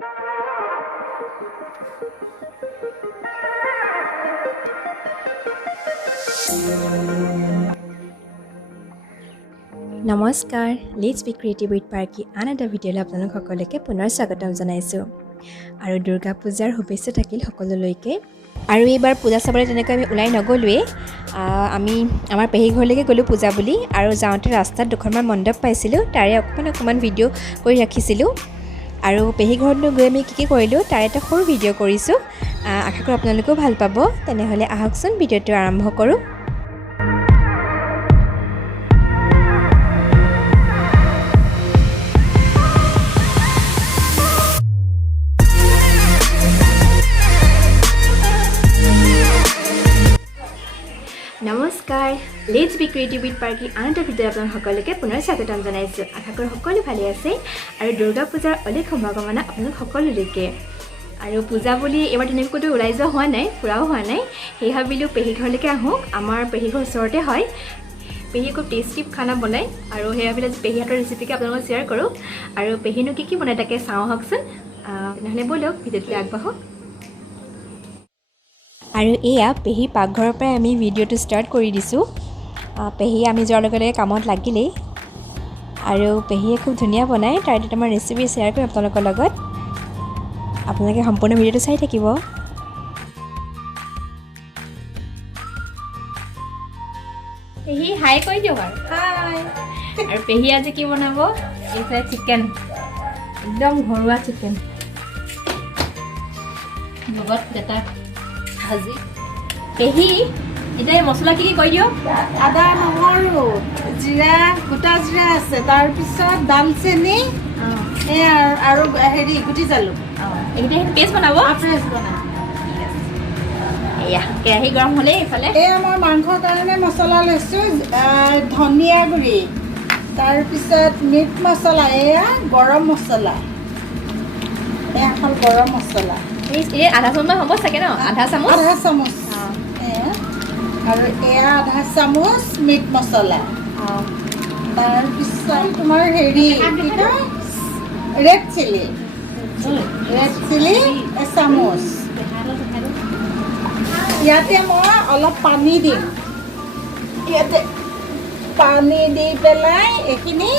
নমস্কাৰ let's B creative with পাৰ্কি আন এটা ভিডিঅ'লৈ আপোনালোক সকলোকে পুনৰ স্বাগতম জনাইছোঁ আৰু দুৰ্গা পূজাৰ শুভেচ্ছা থাকিল সকলোলৈকে আৰু এইবাৰ পূজা চাবলৈ তেনেকৈ আমি ওলাই নগ'লোৱেই আমি আমাৰ পেহী ঘৰলৈকে গ'লোঁ পূজা বুলি আৰু যাওঁতে ৰাস্তাত দুখনমান মণ্ডপ পাইছিলোঁ তাৰে অকণমান ভিডিঅ' কৰি ৰাখিছিলোঁ আৰু পেহী ঘৰলৈ গৈ আমি কি কৰিলোঁ তাৰ এটা সৰু ভিডিঅ' কৰিছোঁ আশা কৰোঁ আপোনালোকেও ভাল পাব তেনেহ'লে আহকচোন ভিডিঅ'টো আৰম্ভ কৰোঁ নমস্কাৰ লেটছ বি ক্ৰিয়েটিভ উইথ পাৰ্কি আন এটা ভিডিঅ'ত আপোনালোক সকলোকে পুনৰ স্বাগতম জনাইছোঁ আশা কৰোঁ সকলো ভালে আছে আৰু দুৰ্গা পূজাৰ অলেখ শুভকামনা আপোনালোক সকলোলৈকে আৰু পূজা বুলি এবাৰ তেনেকৈ ক'তো ওলাই যোৱা হোৱা নাই ফুৰাও হোৱা নাই সেই ভাবিলোঁ পেহী ঘৰলৈকে আহোঁ আমাৰ পেহী ঘৰ ওচৰতে হয় পেহীয়ে খুব টেষ্টি খানা বনায় আৰু সেই ভাবিলোঁ পেহীহঁতৰ ৰেচিপিকে আপোনালোকক শ্বেয়াৰ কৰোঁ আৰু পেহীনো কি বনায় তাকে চাওঁ আহকচোন তেনেহ'লে ব'লক ভিডিঅ'টোলৈ আগবাঢ়ক আৰু এয়া পেহী পাকঘৰৰ পৰাই আমি ভিডিঅ'টো ষ্টাৰ্ট কৰি দিছোঁ পেহী আমি যোৱাৰ লগে লগে কামত লাগিলেই আৰু পেহীয়ে খুব ধুনীয়া বনায় তাৰ দুটামান ৰেচিপি শ্বেয়াৰ কৰিম আপোনালোকৰ লগত আপোনালোকে সম্পূৰ্ণ ভিডিঅ'টো চাই থাকিব পেহী হাই কৈ দিয়ক আৰু হাই আৰু পেহী আজি কি বনাব এইফালে চিকেন একদম ঘৰুৱা চিকেন লগত এটা ভাজি পেহী এতিয়া মছলা কি কৈ দিয়ক আদা নহৰু জিৰা গোটা জিৰা আছে তাৰপিছত দালচেনি আৰু হেৰি গুটি জালুক এইকেইটা পেষ্ট বনাব ফ্ৰেছ বনাই এয়া কেৰাহী গৰম হ'লেই এইফালে এয়া মই মাংসৰ কাৰণে মছলা লৈছোঁ ধনিয়া গুড়ি তাৰপিছত মিট মছলা এয়া গৰম মছলা এয়া হ'ল গৰম মছলা এই আধা চামুচমান হ'ব চাগে ন আধা চামুচ এয়া আৰু এয়া আধা চামুচ মিট মছলা তাৰপিছত তোমাৰ হেৰি কি কয় ৰেড চিলি এচামুচ ইয়াতে মই অলপ পানী দিম ইয়াতে পানী দি পেলাই এইখিনি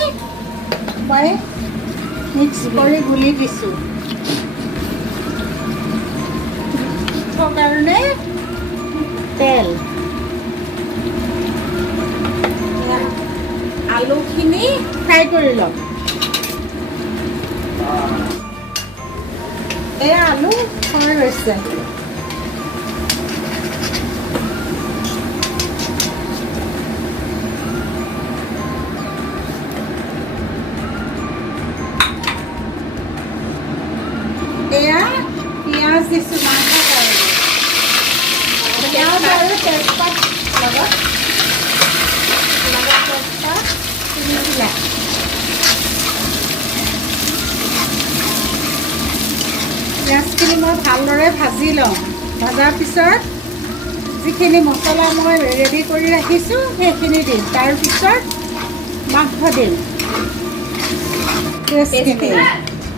মই মিক্স কৰি গুলি দিছোঁ কাৰণে তেল আলুখিনি ফ্ৰাই কৰি ল'ম এই আলু ফ্ৰাই হৈছে এয়া পিঁয়াজ দিছোঁ মাংস কাৰণে পিঁয়াজ আৰু তেজপাত লগত তেজপাত পিঁয়াজখিনি মই ভালদৰে ভাজি ল'ম ভজাৰ পিছত যিখিনি মছলা মই ৰেডি কৰি ৰাখিছোঁ সেইখিনি দিম তাৰপিছত মাংস দিম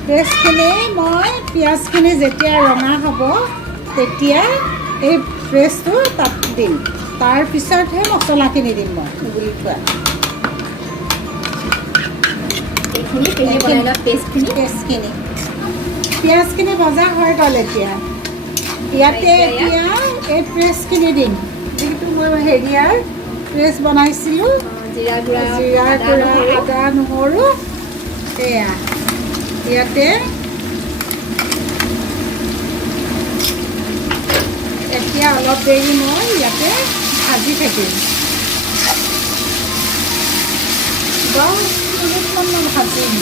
পেষ্টখিনি মই পিঁয়াজখিনি যেতিয়া ৰঙা হ'ব তেতিয়া এই পেষ্টটো তাত দিম তাৰপিছতহে মছলাখিনি দিম মই গুলি থোৱা পেষ্টখিনি পিঁয়াজখিনি ভজা হৈ গ'ল এতিয়া ইয়াতে এতিয়া এই পেষ্টখিনি দিম যিটো মই হেৰিয়াৰ পেষ্ট বনাইছিলোঁ জিৰা গুড়া আদা নহৰু এয়া ইয়াতে এতিয়া অলপ দেৰি মই ইয়াতে ভাজি থাকিম 10 মিনিটমান মই ভাজিম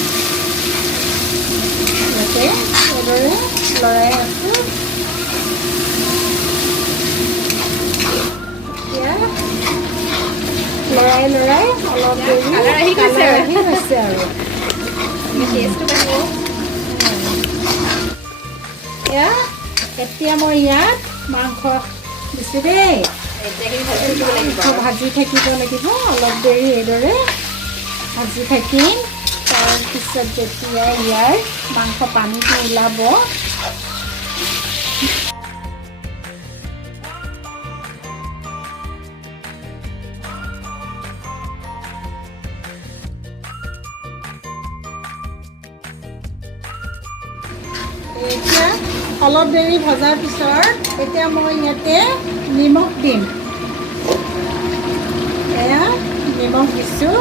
ইয়াতে এইদৰে লৰাই আছোঁ এতিয়া লৰাই অলপ দেৰি কালাৰ আহি গৈছে আৰু এতিয়া মই ইয়াত মাংস দিছোঁ দেই ভাজি থাকিব লাগিব অলপ দেৰি এইদৰে ভাজি থাকিম তাৰপিছত যেতিয়া ইয়াৰ মাংস পানীটো ওলাব এতিয়া অলপ দেৰি ভজাৰ পিছত এতিয়া মই ইয়াতে নিমখ দিম এয়া নিমখ দিছোঁ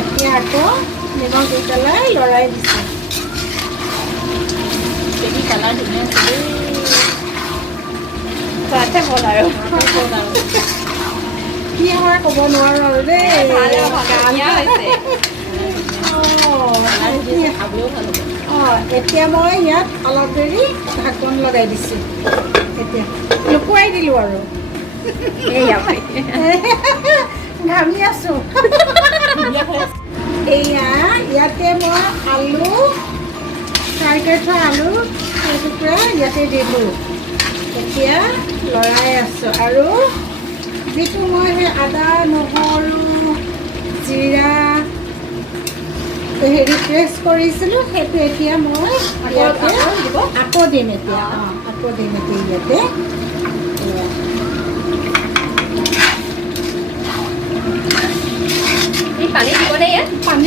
এতিয়া আকৌ নিমখ দি পেলাই লৰাই দিছোঁ বেবি কালাৰ ধুনীয়া আছে দেই খোৱাতে হ'ল আৰু কি হয় ক'ব নোৱাৰোঁ আৰু দেই এতিয়া মই ইয়াত অলপ দেৰি ঢাকন লগাই দিছোঁ এতিয়া লুকুৱাই দিলোঁ আৰু ঘামি আছোঁ এয়া ইয়াতে মই আলু ফ্ৰাই কৰি থোৱা আলু এটুকুৰা ইয়াতে দিলোঁ এতিয়া লৰাই আছোঁ আৰু যিটো মই সেই আদা নহৰু জিৰা প্ৰেছ কৰিছিলোঁ সেইটো এতিয়া মই আকৌ দিম এতিয়া আকৌ দিম এতিয়া ইয়াতে পানী দিবনে ইয়াত পানী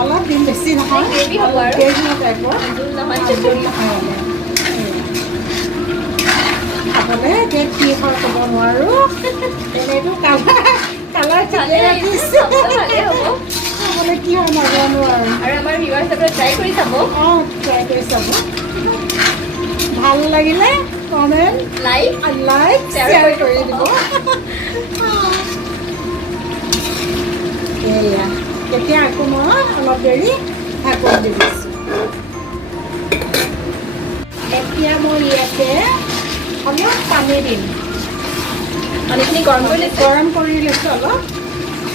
অলপ দিম বেছি নহয় গ্ৰেভি হ'ব আৰু গ্ৰেভি টাইপৰ খাবলৈ এতিয়া কি হয় ক'ব নোৱাৰোঁ এনেইতো কালাৰ ঠিকে ৰাখিছোঁ খাবলৈ কি হয় নাজানো আৰু আমাৰ ভিউৱাৰ্ছসকলে ট্ৰাই কৰি চাব ট্ৰাই কৰি চাব ভাল লাগিলে কমেণ্ট লাইক শ্বেয়াৰ কৰি দিব এয়া তেতিয়া আকৌ মই অলপ দেৰি ঢাকন দি দিছোঁ এতিয়া মই ইয়াতে অলপ পানী দিম পানীখিনি গৰম কৰি লৈছোঁ অলপ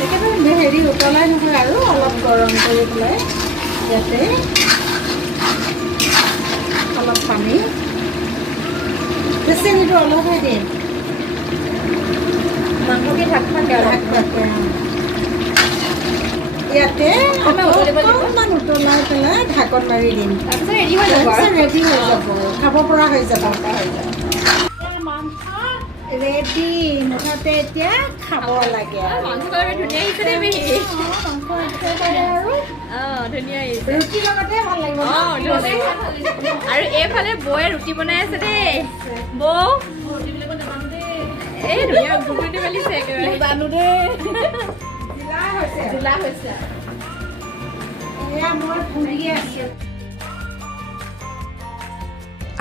একেবাৰে হেৰি উতলাই নহয় আৰু অলপ গৰম কৰি পেলাই ইয়াতে অলপ পানী বেছি নিদিওঁ অলপহে দিম মাংসখিনি ঢাক থাকে ইয়াতে অকণমান উতলাই পেলাই ঢাকন মাৰি দিম তাৰপিছত ৰেডি হৈ যাব ৰেডি হৈ যাব খাব পৰা হৈ যাব মাংস ৰেডি মুঠতে এতিয়া খাব লাগে মাংস ধুনীয়া আহিছে দেই মাংস একেবাৰে আৰু ধুনীয়া আহিছে ৰুটিৰ লগতে ভাল লাগিব আৰু এইফালে বৌয়ে ৰুটি বনাই আছে দেই বৌ এই ধুনীয়া ঘুগুনি মেলিছে একেবাৰে জানো দেই জুলা হৈছে এয়া মই ফুৰি আছোঁ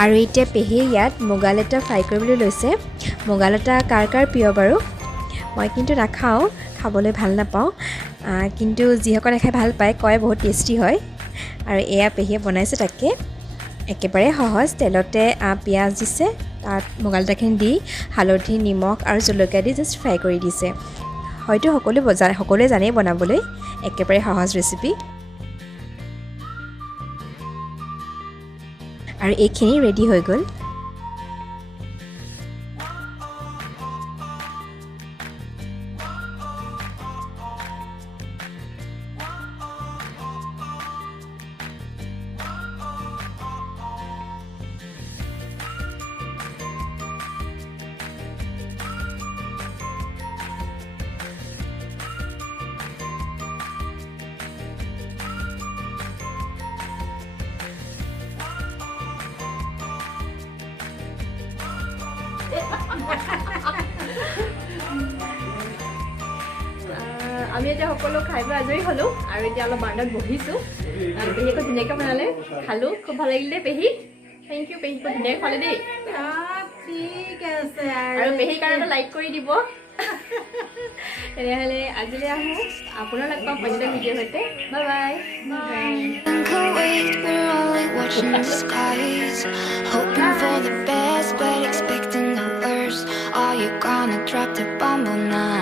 আৰু এতিয়া পেহীয়ে ইয়াত মুগালেটা ফ্ৰাই কৰিবলৈ লৈছে মুগালেটা কাৰ প্ৰিয় বাৰু মই কিন্তু নাখাওঁ খাবলৈ ভাল নাপাওঁ কিন্তু যিসকলে খাই ভাল পায় কয় বহুত টেষ্টি হয় আৰু এয়া পেহীয়ে বনাইছে তাকে একেবাৰে সহজ তেলতে পিঁয়াজ দিছে তাত মুগালেটাখিনি দি হালধি নিমখ আৰু জলকীয়া দি জাষ্ট ফ্ৰাই কৰি দিছে হয়তো সকলোৱে জানেই বনাবলৈ একেবাৰে সহজ ৰেচিপি আৰু এইখিনি ৰেডি হৈ গ'ল আমি এতিয়া সকলো খাই বৈ আজৰি হ'লোঁ আৰু এতিয়া অলপ বাৰান্দাত বহিছোঁ পেহীয়ে খুব ধুনীয়াকৈ বনালে খালোঁ খুব ভাল লাগিলে পেহী থেংক ইউ পেহী খুব ধুনীয়াকৈ খোৱালে দেই ঠিক আছে আৰু পেহীৰ কাৰণে লাইক কৰি দিব তেনেহ'লে আজিলৈ আহোঁ আপোনাৰ লগ পাম অন্য ভিডিঅ'ৰ সৈতে bye bye We're only watching the skies, hoping for the best but expecting the worst. Are you gonna drop the bomb or not?